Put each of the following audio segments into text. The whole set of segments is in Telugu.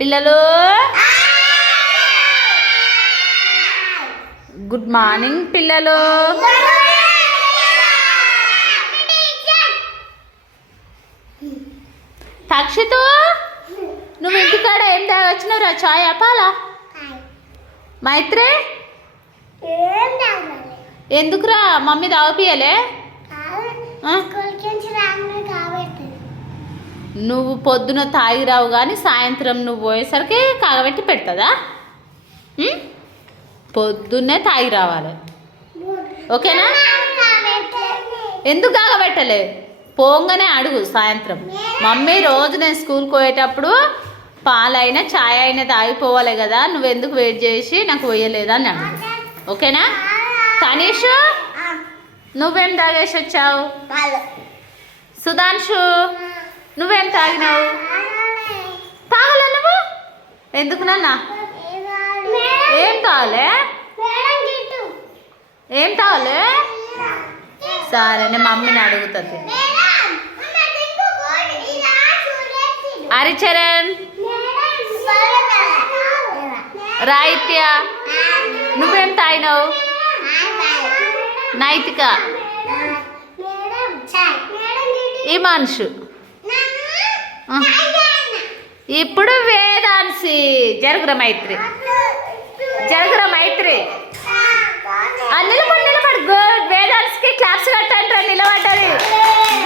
పిల్లలు? గుడ్ మార్నింగ్ పిల్లలు. తక్షితు నువ్వు ఇంటికాడ ఏం తాగొచ్చినావురా చాయ్ అపాలా మైత్రి? ఎందుకురా? మమ్మీ తాగిపియలే నువ్వు పొద్దున తాగిరావు కానీ సాయంత్రం నువ్వు పోయేసరికి కాగబెట్టి పెడుతుందా? పొద్దున్నే తాగి రావాలి ఓకేనా? ఎందుకు కాగబెట్టలే పోంగానే అడుగు సాయంత్రం. మమ్మీ రోజు నేను స్కూల్కి పోయేటప్పుడు పాలైనా ఛాయ్ అయినా తాగిపోవాలి కదా నువ్వు ఎందుకు వెయిట్ చేసి నాకు పోయలేదా అని అడుగు. ఓకేనా? తనీషు నువ్వేం తాగేసి వచ్చావు? సుధాంశు తాగినావు? తాగలే నువ్వు ఎందుకు నాన్న? ఏం తాగలే? ఏం తాగలే? సరే నేను మమ్మీని అడుగుతుంది. హరిచరణ్. రాయిత్య నువ్వేం తాగినావు? నైతిక. ఈ మనుషు. ఇప్పుడు వేదాంశి జరుగుర మైత్రి. జరుగుర మైత్రి. ఆ, నిలబడి నిలబడి. గుడ్. వేదాంశికి క్లాప్స్ కట్టండి నిలబడ్డది.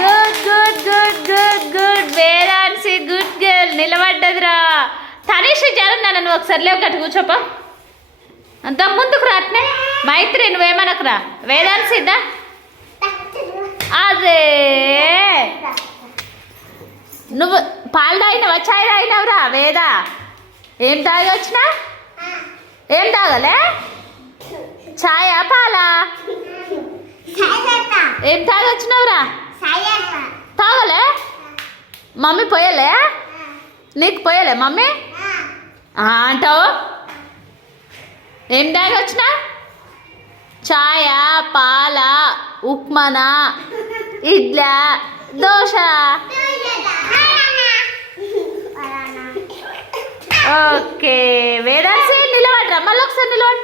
Good good good good good. Vedanshi good girl. నిలబడ్డదిరా Tanish జరుగు నన్ను నువ్వు ఒకసారి లేవు కట్టు కూర్చోపా. అంత ముందుకు రా అట్నే. మైత్రి నువ్వేమనకురా వేదాంశి దా అదే. నువ్వు పాలు తాగినావా? చాయ్ తాగినావురా వేదా? ఏం తాగి వచ్చినా? ఏం తాగలే? ఛాయా పాలా? ఏం తాగి వచ్చినావురా? తాగలే? మమ్మీ పోయలే? నీకు పోయలే మమ్మీ? అంటావు? ఏం తాగి వచ్చినా? ఛాయ పాల ఉప్మానా? ఇడ్లా దోశ? ఓకే వేదాంశి నిలబడరా మళ్ళీ ఒకసారి నిలబడు.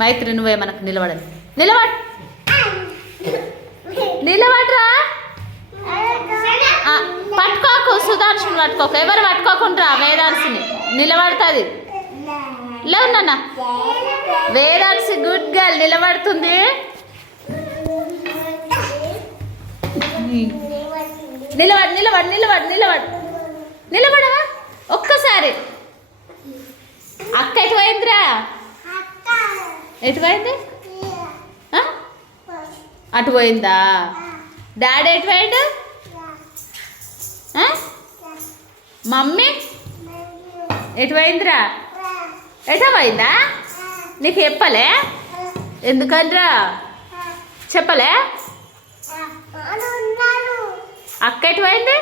మైత్రి నువ్వే మనకు నిలబడని. నిలబడు. నిలబడరా పట్టుకోకు సుధాంశుని పట్టుకోకు ఎవరు పట్టుకోకుండా వేదాంశిని నిలబడుతుంది. లేవు నాన్న. వేదాంశి గుడ్ గర్ల్ నిలబడుతుంది. నిలబడు నిలబడు నిలబడు నిలబడు. నిలబడవా? ఒక్కసారి. అక్క ఎటు పోయిందిరా ఎటు పోయింది అటు పోయిందా? డాడీ ఎటు మమ్మీ? ఎటు పోయిందిరా ఎటు పోయిందా నీకు చెప్పలే? ఎందుకనిరా? చెప్పలే? అక్క ఎటు పోయింది